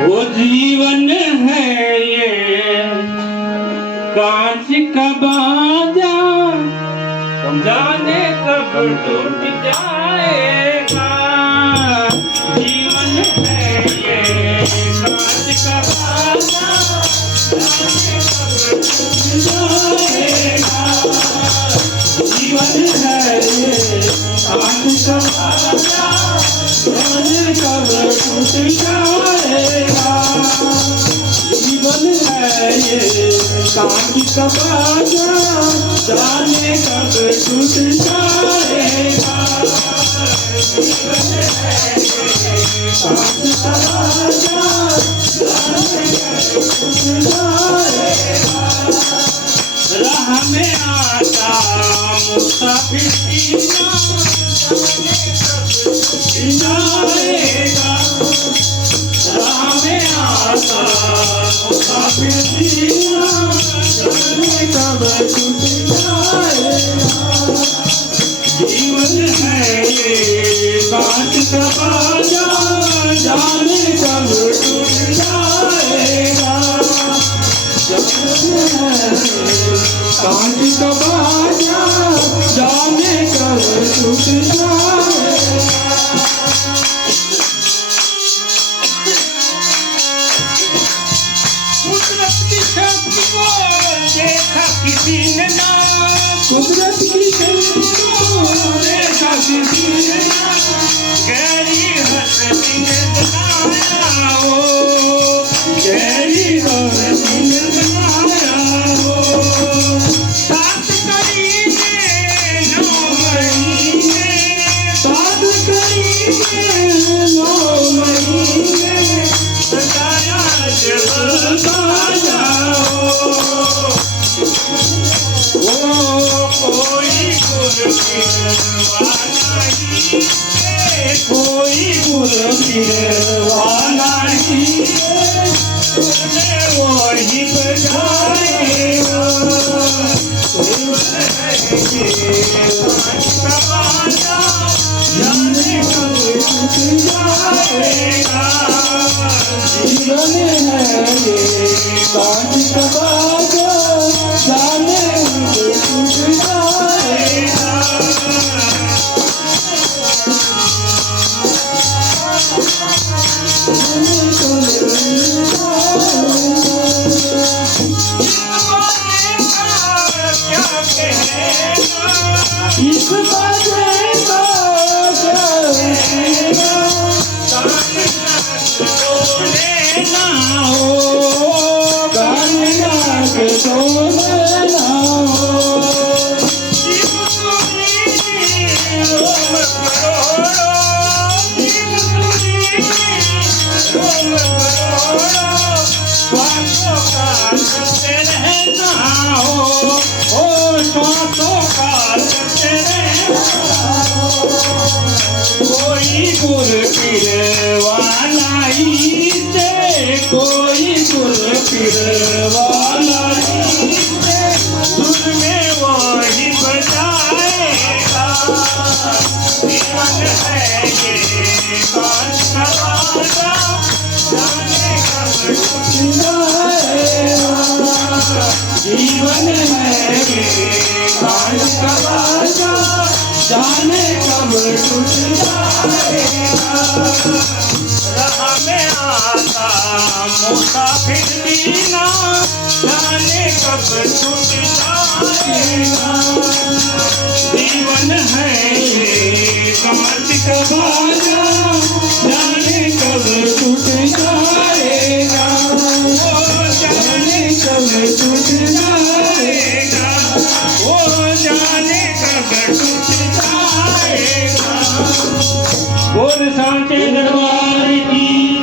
वो जीवन है ये कांच का बाजा, जाने कब टूट जाएगा। जीवन है ये कांच का बाजा, जाने कब टूट जाएगा। जीवन है ये कांच का बाजा, जाने कब टूट जाएगा। जीवन है ये कांच का बाजा, जाने कब टूट जाएगा। जीवन है ये कांच का बाजा, जाने कब टूट जाएगा। राह में आता मुसाफिर जीना, जाने कब टूट जाएगा। राह में आता मुसाफिर जीना, जाने कब टूट जाएगा। जीवन है ये कांच का बाजा, जाने कब टूट जाएगा। जीवन है कांच का बाजा, जाने कब टूट जाएगा। कुदरत की शक्ति को देखा किसी ने ना, कुदरत की शक्ति को देखा किसी ने ना, गहरी हस्ती ने बनाया हो, गहरी हस्ती ने बनाया हो। सात करीने 9 महीने, सात करीने 9 महीने, सजाया जब बाजा हो। कोई गुरबिरवा नहीं है, कोई गुरबिरवा नहीं है, वही बजाएगा। जीवन है ये कांच का बाजा, जाने कब टूट जाएगा। जीवन है ये कांच का बाजा, जाने कब टूट जाएगा। इस बाजे का क्या कहेगा, सोने ना हो, गाने गा के सोने ना हो। शिव सुनी रोम करोड़ो, शिव सुनी रोम करोड़ो, श्वासों का सत्य रहना हो, ओ श्वासों का सत्य रहना हो। कोई गुरबिरवा नहीं से, कोई गुरबिरवा नहीं से, सुर में वही बजाएगा। जीवन है ये कांच का बाजा, जाने कब टूट जाएगा। जीवन है ये कांच का बाजा, जाने कब टूट जाएगा। राह में आता मुसाफिर जीना, जाने कब टूट जाएगा। जीवन है ये कांच का बाजा, जाने कब टूट जाएगा। ओ जाने कब टूट जाएगा, ओ जाने कब टूट जाएगा। बोल सांचे दरबार